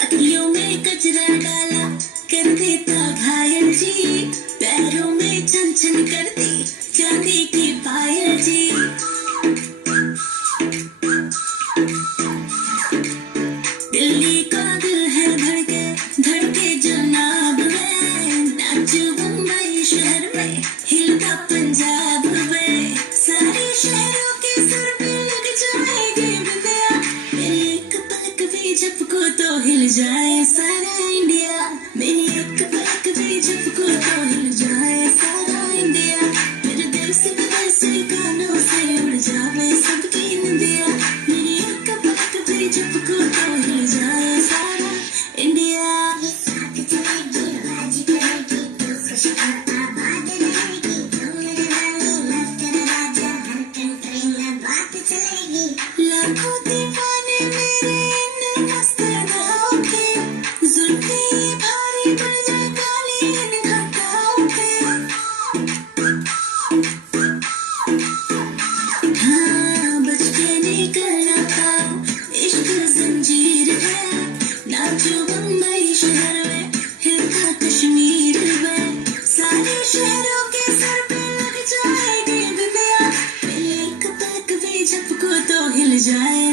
अखियों में कजरा डाला कर देता घायल जी, पैरों में छन छन करती चांदी की पायल जी। दिल्ली का दिल है धड़के धड़के जनाब वे, नाचू बम्बई शहर में हिलता पंजाब वे, सारे शहरों के सर पे लग जाएगी बिंदिया, मेरी एक पलक भी झपको तो हिल जाए सारा इंडिया, मेरी एक पलक भी झपको तो हिल जाए सारा इंडिया, मेरे दिल से विदेशी गानों से उड़ जावे सबकी निंदिया, मेरी एक पलक भी झपको तो हिल जाए सारा इंडिया। लाखों दीवाने मेरे इन मस्त अदाओं के, जुल्फे भारी पड़ जाए काली इन घटाओं पे। हाँ बच के निकल ना पाऊं, इश्क जंजीर है, नाचो बम्बई शहर में हिलता कश्मीर में, सारे शहरों के सर पे लग जाएगी बिंदिया, मेरी एक पलक भी झपको तो हिल जाए